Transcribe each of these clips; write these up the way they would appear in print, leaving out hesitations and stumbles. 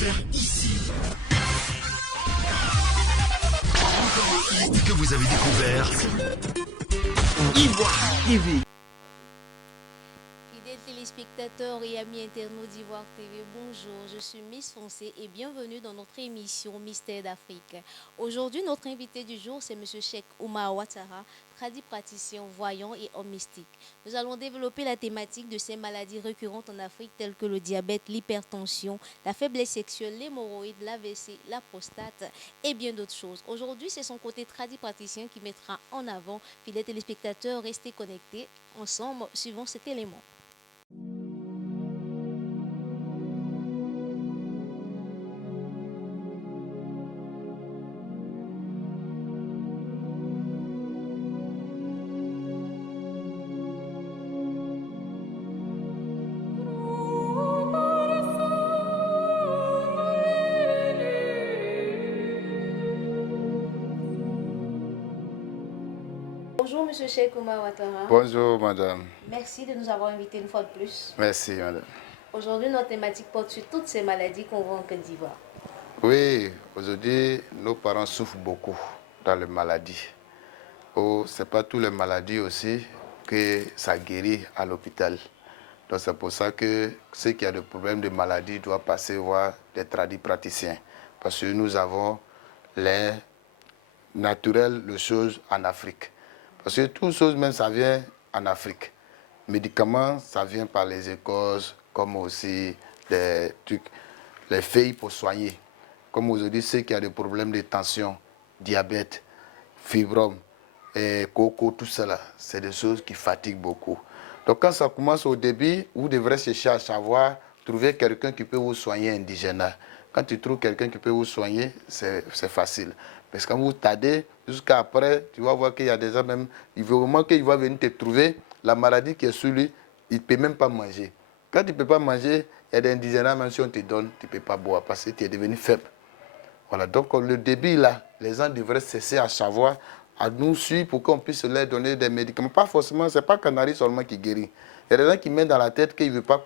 faire ici. Que vous avez découvert Ivoire TV. Fidèles téléspectateurs et amis internautes d'Ivoire TV, bonjour, je suis Miss Foncé et bienvenue dans notre émission Mystère d'Afrique. Aujourd'hui, notre invité du jour, c'est M. Cheikh Oumar Ouattara, praticien, voyant et homme mystique. Nous allons développer la thématique de ces maladies récurrentes en Afrique telles que le diabète, l'hypertension, la faiblesse sexuelle, l'hémorroïde, l'AVC, la prostate et bien d'autres choses. Aujourd'hui, c'est son côté praticien qui mettra en avant. Fidèles téléspectateurs, restez connectés ensemble, suivant cet élément. Bonjour Monsieur Cheikh Oumar Ouattara. Bonjour madame. Merci de nous avoir invités une fois de plus. Merci madame. Aujourd'hui, notre thématique porte sur toutes ces maladies qu'on voit en Côte d'Ivoire. Oui, aujourd'hui, nos parents souffrent beaucoup dans les maladies. Oh, ce n'est pas toutes les maladies aussi que ça guérit à l'hôpital. Donc c'est pour ça que ceux qui ont des problèmes de maladie doivent passer voir des praticiens. Parce que nous avons les naturelles, les choses en Afrique. Parce que toutes choses, même, ça vient en Afrique. Médicaments, ça vient par les Écosses, comme aussi des trucs, les feuilles pour soigner. Comme aujourd'hui, ceux qui ont des problèmes de tension, diabète, fibrome, et coco, tout cela, c'est des choses qui fatiguent beaucoup. Donc quand ça commence au début, vous devrez chercher à savoir, trouver quelqu'un qui peut vous soigner indigène. Quand tu trouves quelqu'un qui peut vous soigner, c'est facile. Parce que quand vous tardez, jusqu'à après, tu vas voir qu'il y a des gens même, il faut vraiment qu'il va venir te trouver, la maladie qui est sur lui, il ne peut même pas manger. Quand tu ne peux pas manger, il y a des indigènes, même si on te donne, tu ne peux pas boire parce que tu es devenu faible. Voilà, donc le début là, les gens devraient cesser à savoir, à nous suivre pour qu'on puisse leur donner des médicaments. Pas forcément, ce n'est pas Canari seulement qui guérit. Il y a des gens qui mettent dans la tête qu'ils ne veulent pas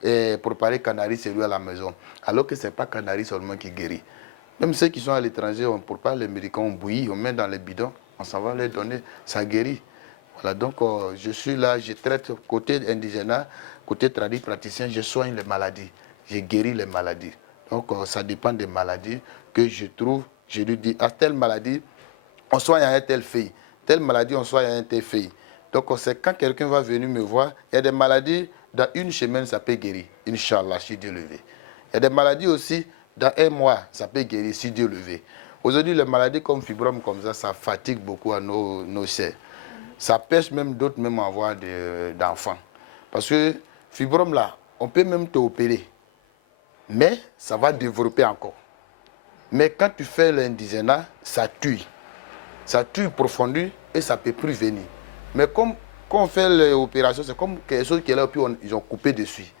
préparer Canari celui à la maison, alors que ce n'est pas Canari seulement qui guérit. Même ceux qui sont à l'étranger, on ne prépare les médicaments, on bouillit, on met dans les bidons, on s'en va les donner, ça guérit. Voilà, donc je suis là, je traite côté indigène, côté praticien, je soigne les maladies, je guéris les maladies. Donc ça dépend des maladies que je trouve, je lui dis, à telle maladie, on soigne à un tel fille, telle maladie, on soigne à un tel fille. Donc c'est quand quelqu'un va venir me voir, il y a des maladies, dans une semaine, ça peut guérir, Inch'Allah, si Dieu le veut. Il y a des maladies aussi, dans un mois, ça peut guérir, si Dieu le veut. Aujourd'hui, les maladies comme fibrome, comme ça fatigue beaucoup à nos chers. Ça pêche même d'autres même à avoir d'enfants. Parce que fibrome là, on peut même te opérer. Mais ça va développer encore. Mais quand tu fais l'indigénat, ça tue. Ça tue profondément et ça ne peut plus venir. Mais comme quand on fait l'opération, c'est comme quelque chose qui est là, puis ils ont coupé dessus.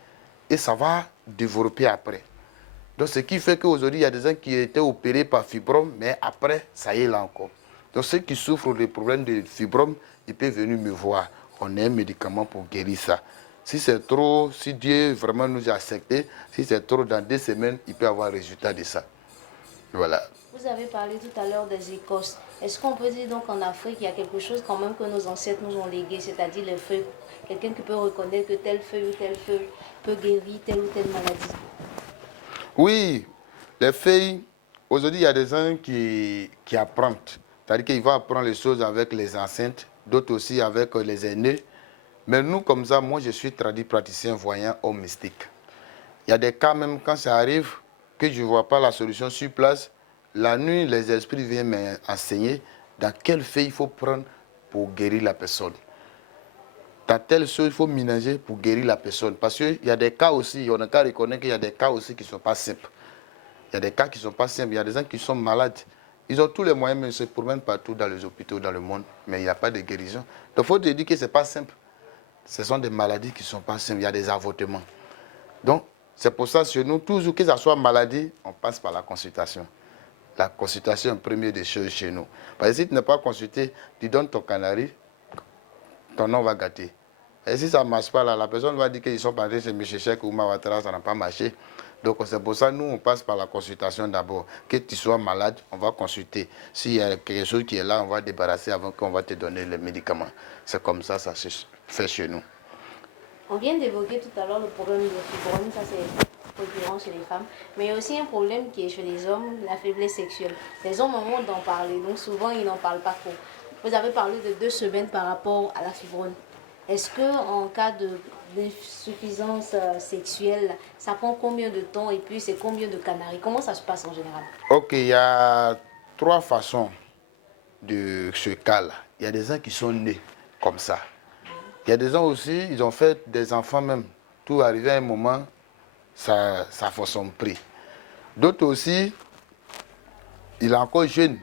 Et ça va développer après. Donc ce qui fait qu'aujourd'hui, il y a des gens qui étaient opérés par fibrome, mais après, ça y est là encore. Donc ceux qui souffrent des problèmes de fibrome, ils peuvent venir me voir. On a un médicament pour guérir ça. Si c'est trop, si Dieu vraiment nous a accepté, si c'est trop, dans 2 semaines, il peut avoir un résultat de ça. Voilà. Vous avez parlé tout à l'heure des Écosses. Est-ce qu'on peut dire donc qu'en Afrique, il y a quelque chose quand même que nos ancêtres nous ont légué, c'est-à-dire le feu? Quelqu'un qui peut reconnaître que tel feu ou tel feu peut guérir telle ou telle maladie? Oui, les feuilles, aujourd'hui, il y a des gens qui apprennent. C'est-à-dire qu'ils vont apprendre les choses avec les enceintes, d'autres aussi avec les aînés. Mais nous, comme ça, moi, je suis praticien voyant homme mystique. Il y a des cas, même quand ça arrive, que je ne vois pas la solution sur place. La nuit, les esprits viennent m'enseigner dans quelle feuille il faut prendre pour guérir la personne. Dans telle chose, il faut ménager pour guérir la personne. Parce qu'il y a des cas aussi, on a qu'à reconnaître qu'il y a des cas aussi qui ne sont pas simples. Il y a des cas qui ne sont pas simples. Il y a des gens qui sont malades. Ils ont tous les moyens, mais ils se promènent partout dans les hôpitaux, dans le monde. Mais il n'y a pas de guérison. Donc il faut te dire que ce n'est pas simple. Ce sont des maladies qui ne sont pas simples. Il y a des avortements. Donc, c'est pour ça, chez nous, toujours que ce soit maladie, on passe par la consultation. La consultation est première des choses chez nous. Parce que si tu n'es pas consulté, tu donnes ton canari, ton nom va gâter. Et si ça ne marche pas, là, la personne va dire qu'ils sont partis chez M. Cheikh Oumar Ouattara, ça n'a pas marché. Donc c'est pour ça que nous, on passe par la consultation d'abord. Que tu sois malade, on va consulter. S'il y a quelque chose qui est là, on va débarrasser avant qu'on va te donner les médicaments. C'est comme ça se fait chez nous. On vient d'évoquer tout à l'heure le problème de fibrome, ça c'est récurrent chez les femmes. Mais il y a aussi un problème qui est chez les hommes, la faiblesse sexuelle. Les hommes ont honte d'en parler, donc souvent ils n'en parlent pas trop. Vous avez parlé de 2 semaines par rapport à la fibrome. Est-ce qu'en cas d'insuffisance sexuelle, ça prend combien de temps et puis c'est combien de canaries? Comment ça se passe en général? Ok, il y a 3 façons de ce cas-là. Il y a des gens qui sont nés comme ça. Il y a des gens aussi, ils ont fait des enfants même. Tout arrivé à un moment, ça fait son prix. D'autres aussi, il est encore jeune,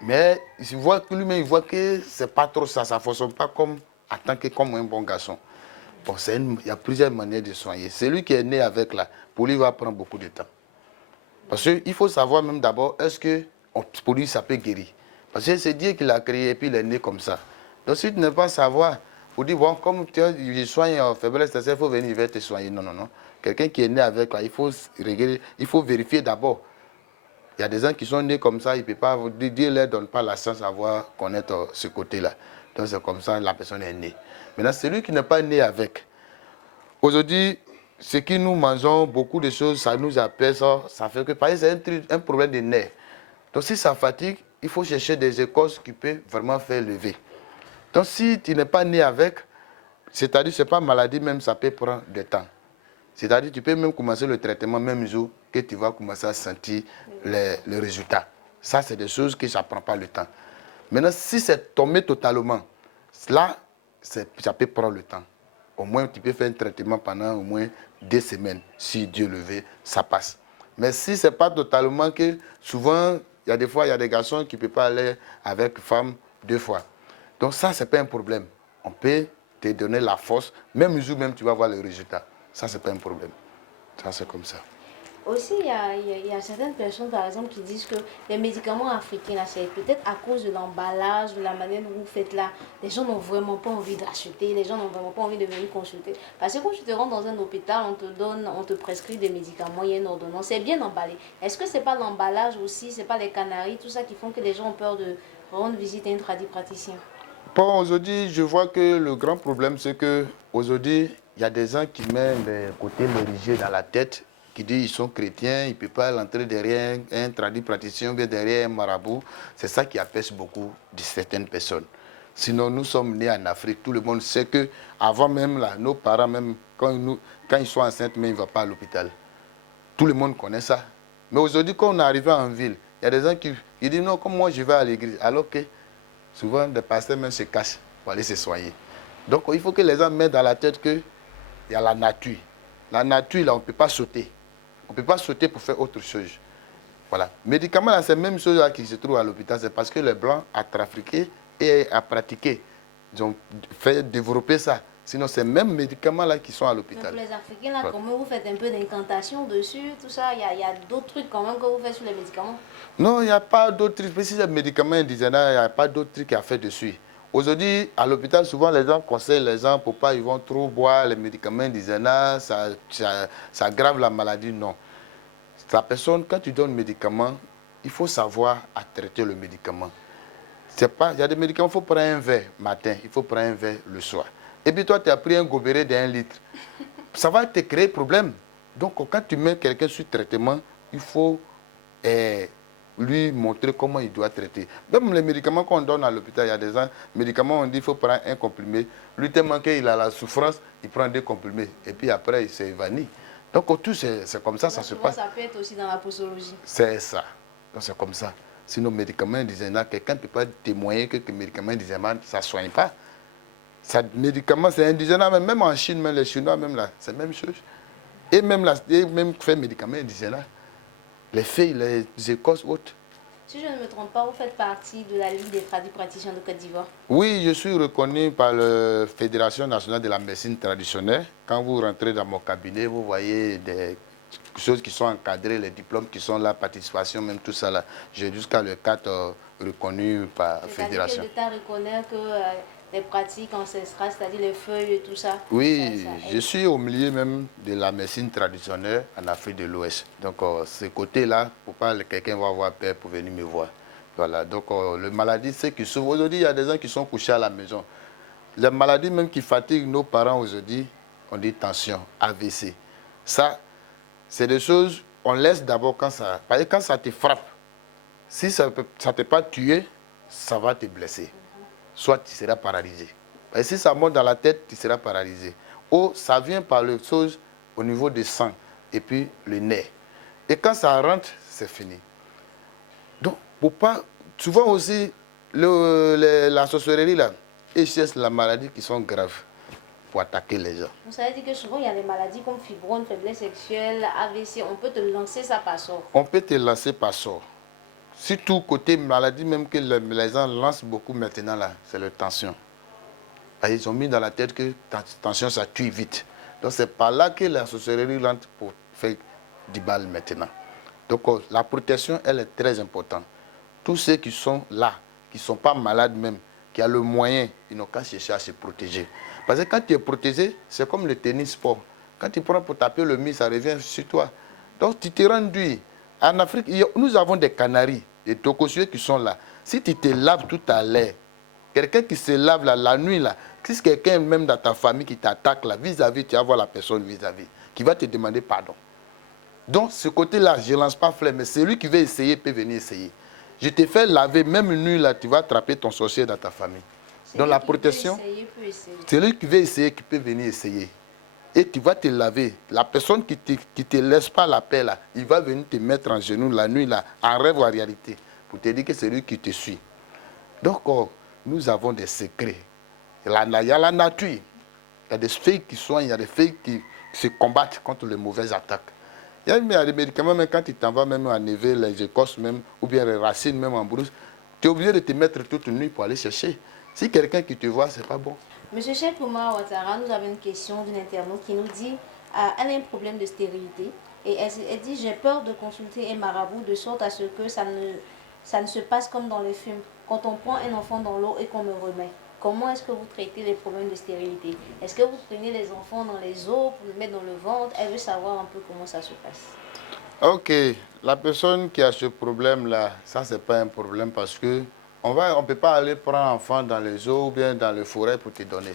mais il voit que lui-même, il voit que c'est pas trop ça, ça ne fonctionne pas comme, en tant que comme un bon garçon. Bon, il y a plusieurs manières de soigner. Celui qui est né avec là, pour lui, il va prendre beaucoup de temps. Parce qu'il faut savoir même d'abord, est-ce que pour lui, ça peut guérir. Parce que c'est Dieu qui l'a créé et puis il est né comme ça. Donc si tu ne veux pas savoir, pour dire, bon, comme tu soignes en faiblesse, il faut venir, il va te soigner. Non, non, non. Quelqu'un qui est né avec là, il faut vérifier d'abord. Il y a des gens qui sont nés comme ça, il peut pas, Dieu ne leur donne pas la chance à connaître ce côté-là. Donc c'est comme ça, la personne est née. Maintenant, celui qui n'est pas né avec, aujourd'hui, ce que nous mangeons, beaucoup de choses, ça nous appelle ça fait que, par exemple, c'est un problème de nerfs. Donc si ça fatigue, il faut chercher des écorces qui peuvent vraiment faire lever. Donc si tu n'es pas né avec, c'est-à-dire que ce n'est pas maladie, même ça peut prendre du temps. C'est-à-dire que tu peux même commencer le traitement même jour que tu vas commencer à sentir le résultat. Ça, c'est des choses que ça ne prend pas le temps. Maintenant, si c'est tombé totalement, là, ça peut prendre le temps. Au moins, tu peux faire un traitement pendant au moins 2 semaines. Si Dieu le veut, ça passe. Mais si ce n'est pas totalement que, souvent, il y a des fois, il y a des garçons qui ne peuvent pas aller avec une femme 2 fois. Donc ça, ce n'est pas un problème. On peut te donner la force. Même jour, même tu vas voir le résultat. Ça, ce n'est pas un problème. Ça, c'est comme ça. Aussi, il y a certaines personnes, par exemple, qui disent que les médicaments africains, là, c'est peut-être à cause de l'emballage, de la manière dont vous faites là. Les gens n'ont vraiment pas envie d'acheter, les gens n'ont vraiment pas envie de venir consulter. Parce que quand tu te rends dans un hôpital, on te prescrit des médicaments, il y a une ordonnance, c'est bien emballé. Est-ce que c'est pas l'emballage aussi, c'est pas les canaries, tout ça qui font que les gens ont peur de rendre visite à un praticien? Bon, aujourd'hui, je vois que le grand problème, c'est que aujourd'hui, il y a des gens qui mettent le côté religieux dans la tête, qui disent qu'ils sont chrétiens, ils ne peuvent pas entrer derrière un praticien ou bien derrière un marabout. C'est ça qui empêche beaucoup de certaines personnes. Sinon, nous sommes nés en Afrique. Tout le monde sait que avant même, là, nos parents, même quand ils sont enceintes, mais ils ne vont pas à l'hôpital. Tout le monde connaît ça. Mais aujourd'hui, quand on est arrivé en ville, il y a des gens qui disent non, comme moi, je vais à l'église. Alors que souvent, des pasteurs même se cachent pour aller se soigner. Donc, il faut que les gens mettent dans la tête qu'il y a la nature. La nature, là, on ne peut pas sauter. On ne peut pas sauter pour faire autre chose. Voilà. Médicaments, là, c'est la même chose là, qui se trouve à l'hôpital. C'est parce que les Blancs ont trafiqué et ont pratiqué. Ils ont fait développer ça. Sinon, c'est même médicaments là qui sont à l'hôpital. Donc, les Africains, là, comment vous faites un peu d'incantation dessus, tout ça? Il y a d'autres trucs quand même que vous faites sur les médicaments? Non, il n'y a pas d'autres trucs. Si c'est des médicaments indigènes, il n'y a pas d'autres trucs à faire dessus. Aujourd'hui, à l'hôpital, souvent, les gens conseillent les gens pour pas, ils vont trop boire les médicaments indigènes, ça aggrave la maladie. Non. La personne, quand tu donnes un médicament, il faut savoir à traiter le médicament. Il y a des médicaments, il faut prendre un verre matin, il faut prendre un verre le soir. Et puis toi, tu as pris un gobelet d'1 litre. Ça va te créer problème. Donc, quand tu mets quelqu'un sur traitement, il faut lui montrer comment il doit traiter. Même les médicaments qu'on donne à l'hôpital, il y a des médicaments, on dit qu'il faut prendre un comprimé. Lui, tellement qu'il a la souffrance, il prend 2 comprimés. Et puis après, il s'évanouit. Donc, tout, c'est comme ça, ça se passe. Ça peut être aussi dans la posologie. C'est ça. Donc, c'est comme ça. Sinon, médicaments indigènes, quelqu'un ne peut pas témoigner que les médicaments indigènes, ça ne soigne pas. Ça, médicaments, c'est indigène, même en Chine, même les Chinois, même là, c'est la même chose. Et même faire médicaments indigènes, les filles, les écorces hautes. Si je ne me trompe pas, vous faites partie de la Ligue des praticiens de Côte d'Ivoire. Oui, je suis reconnu par la Fédération nationale de la médecine traditionnelle. Quand vous rentrez dans mon cabinet, vous voyez des choses qui sont encadrées, les diplômes qui sont là, participation, même tout ça là. J'ai jusqu'à le 4 reconnu par la fédération. L'État reconnaît que des pratiques ancestrales, c'est-à-dire les feuilles et tout ça. Oui, Ça je aide. suis au milieu même de la médecine traditionnelle en Afrique de l'Ouest. Donc, ce côté-là, pour pas quelqu'un va avoir peur pour venir me voir. Voilà, donc le maladie, c'est que souvent, aujourd'hui, il y a des gens qui sont couchés à la maison. Les maladies même qui fatiguent nos parents aujourd'hui, on dit tension, AVC. Ça, c'est des choses, on laisse d'abord quand ça... Parce que quand ça te frappe, si ça ne peut pas tuer, ça va te blesser. Soit tu seras paralysé. Et si ça monte dans la tête, tu seras paralysé. Ou ça vient par les choses au niveau du sang et puis le nez. Et quand ça rentre, c'est fini. Donc, pour pas... Souvent aussi, la sorcellerie, là, ils cherchent la maladie qui sont graves pour attaquer les gens. Vous savez dire que souvent il y a des maladies comme fibrome, faiblesse sexuelle, AVC, on peut te lancer ça par sort. On peut te lancer par sort. Surtout côté maladie, même que les gens lancent beaucoup maintenant, là, c'est la tension. Ils ont mis dans la tête que la tension, ça tue vite. Donc c'est par là que la sorcellerie rentre pour faire du balles maintenant. Donc la protection, elle est très importante. Tous ceux qui sont là, qui ne sont pas malades même, qui ont le moyen, ils n'ont qu'à chercher à se protéger. Parce que quand tu es protégé, c'est comme le tennis sport. Quand tu prends pour taper le mur, ça revient sur toi. Donc tu te renduis. En Afrique, nous avons des canaris, des tocosueux qui sont là. Si tu te laves tout à l'heure, quelqu'un qui se lave là, la nuit, là, si c'est quelqu'un même dans ta famille qui t'attaque là, vis-à-vis, tu vas voir la personne vis-à-vis, qui va te demander pardon. Donc, ce côté-là, je ne lance pas flemme, mais celui qui veut essayer peut venir essayer. Je te fais laver, même une nuit, là, tu vas attraper ton sorcier dans ta famille. Donc, la protection, celui qui veut essayer, qui peut venir essayer. Et tu vas te laver. La personne qui ne te laisse pas la paix, là, il va venir te mettre en genoux la nuit, là, en rêve ou en réalité, pour te dire que c'est lui qui te suit. Donc, nous avons des secrets. Il y a la nature. Il y a des feuilles qui soignent, il y a des feuilles qui se combattent contre les mauvaises attaques. Il y a des médicaments, même quand tu t'en vas même enlever les écorces, même, ou bien les racines, même en brousse, tu es obligé de te mettre toute une nuit pour aller chercher. Si quelqu'un qui te voit, ce n'est pas bon. Monsieur Cheikh Oumar Ouattara, nous avons une question d'une internaute qui nous dit elle a un problème de stérilité et elle dit j'ai peur de consulter un marabout de sorte à ce que ça ne se passe comme dans les films. Quand on prend un enfant dans l'eau et qu'on me remet, comment est-ce que vous traitez les problèmes de stérilité? Est-ce que vous prenez les enfants dans les eaux pour les mettre dans le ventre? Elle veut savoir un peu comment ça se passe. Ok, la personne qui a ce problème-là, ça, ce n'est pas un problème parce que on ne peut pas aller prendre l'enfant dans les eaux ou bien dans les forêts pour te donner.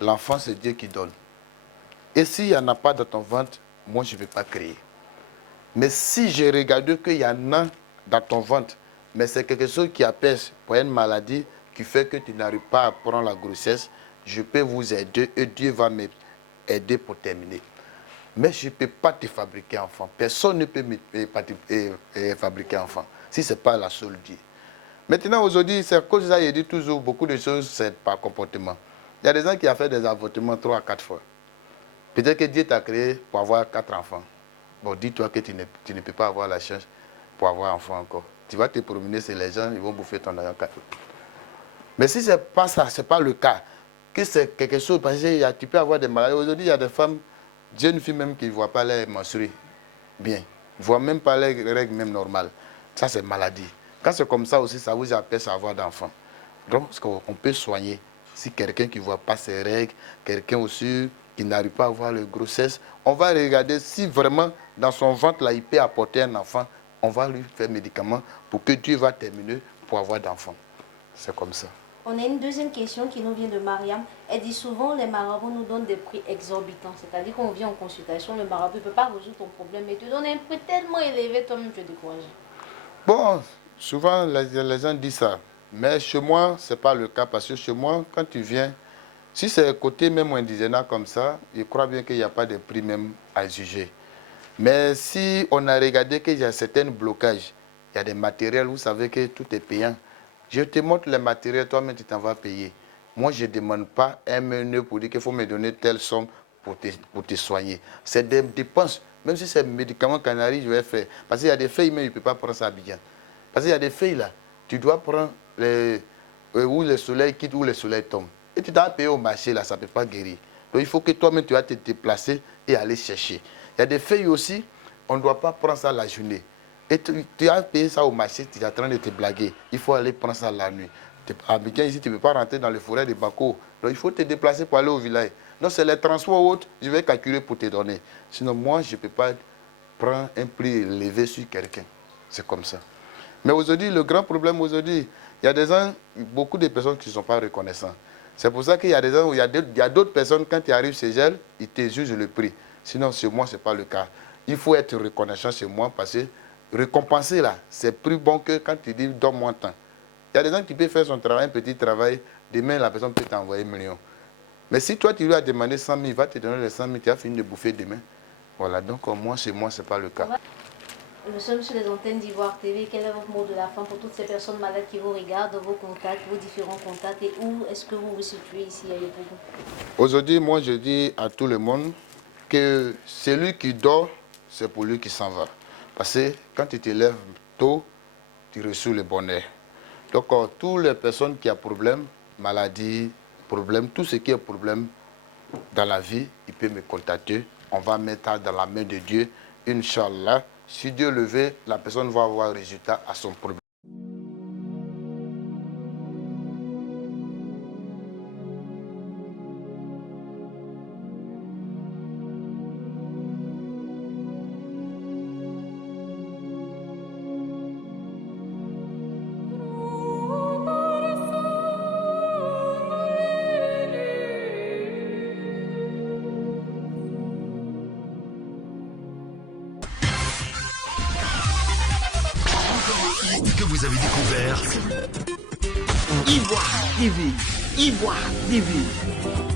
L'enfant, c'est Dieu qui donne. Et s'il n'y en a pas dans ton ventre, moi, je ne vais pas créer. Mais si je regarde qu'il y en a dans ton ventre, mais c'est quelque chose qui apaise pour une maladie qui fait que tu n'arrives pas à prendre la grossesse, je peux vous aider et Dieu va m'aider pour terminer. Mais je ne peux pas te fabriquer enfant. Personne ne peut me fabriquer enfant, si ce n'est pas la seule Dieu. Maintenant, aujourd'hui, c'est à cause de ça, il dit toujours beaucoup de choses, c'est par comportement. Il y a des gens qui ont fait des avortements 3 à 4 fois. Peut-être que Dieu t'a créé pour avoir 4 enfants. Bon, dis-toi que tu ne peux pas avoir la chance pour avoir un enfant encore. Tu vas te promener sur les gens, ils vont bouffer ton argent. Mais si ce n'est pas ça, ce n'est pas le cas, que c'est quelque chose, parce que tu peux avoir des maladies. Aujourd'hui, il y a des femmes, jeunes filles même qui ne voient pas les menstruer bien. Ils ne voient même pas les règles même normales. Ça, c'est maladie. Quand c'est comme ça aussi, ça vous empêche d'avoir d'enfants. Donc, on peut soigner. Si quelqu'un qui ne voit pas ses règles, quelqu'un aussi qui n'arrive pas à avoir la grossesse, on va regarder si vraiment dans son ventre, là, il peut apporter un enfant. On va lui faire médicaments pour que Dieu va terminer pour avoir d'enfants. C'est comme ça. On a une deuxième question qui nous vient de Mariam. Elle dit souvent les marabouts nous donnent des prix exorbitants. C'est-à-dire qu'on vient en consultation, le marabout ne peut pas résoudre ton problème, mais te donne un prix tellement élevé, toi-même tu es découragé. Bon, souvent les gens disent ça. Mais chez moi, ce n'est pas le cas. Parce que chez moi, quand tu viens, si c'est côté même indigène comme ça, je crois bien qu'il n'y a pas de prix même à juger. Mais si on a regardé qu'il y a certains blocages, il y a des matériels, vous savez que tout est payant. Je te montre les matériels, toi-même tu t'en vas payer. Moi, je ne demande pas un menu pour dire qu'il faut me donner telle somme pour te soigner. C'est des dépenses. Même si c'est un médicament canari, je vais faire. Parce qu'il y a des feuilles, mais il ne peut pas prendre ça bien. Parce qu'il y a des feuilles là, tu dois prendre où le soleil quitte, où le soleil tombe. Et tu dois payer au marché là, ça ne peut pas guérir. Donc il faut que toi-même tu vas te déplacer et aller chercher. Il y a des feuilles aussi, on ne doit pas prendre ça la journée. Et tu as payé ça au marché, tu es en train de te blaguer. Il faut aller prendre ça la nuit. À Abidjan, ici, tu ne peux pas rentrer dans les forêts de Bako. Donc, il faut te déplacer pour aller au village. Donc, c'est les transports autres, je vais calculer pour te donner. Sinon, moi, je ne peux pas prendre un prix élevé sur quelqu'un. C'est comme ça. Mais aujourd'hui, le grand problème aujourd'hui, il y a des gens, beaucoup de personnes qui ne sont pas reconnaissantes. C'est pour ça qu'il y a des gens où il y a d'autres personnes, quand tu arrives chez elles, ils te jugent le prix. Sinon, chez moi, ce n'est pas le cas. Il faut être reconnaissant chez moi parce que récompenser là, c'est plus bon que quand tu dis donne-moi temps. Il y a des gens qui peuvent faire son travail, un petit travail, demain la personne peut t'envoyer 1 million. Mais si toi tu lui as demandé 100 000, il va te donner les 100 000, tu as fini de bouffer demain. Voilà, donc moi, chez moi, ce n'est pas le cas. Nous sommes sur les antennes d'Ivoire TV. Quel est votre mot de la fin pour toutes ces personnes malades qui vous regardent, vos contacts, vos différents contacts et où est-ce que vous vous situez ici à Yopougon? Aujourd'hui, moi, je dis à tout le monde que celui qui dort, c'est pour lui qui s'en va. Parce que quand tu te lèves tôt, tu reçois le bonheur. Donc, toutes les personnes qui ont problème, maladie, problème, tout ce qui est problème dans la vie, il peut me contacter. On va mettre ça dans la main de Dieu. Inch'Allah, si Dieu le veut, la personne va avoir un résultat à son problème. Que vous avez découvert Ivoire TV, Ivoire TV.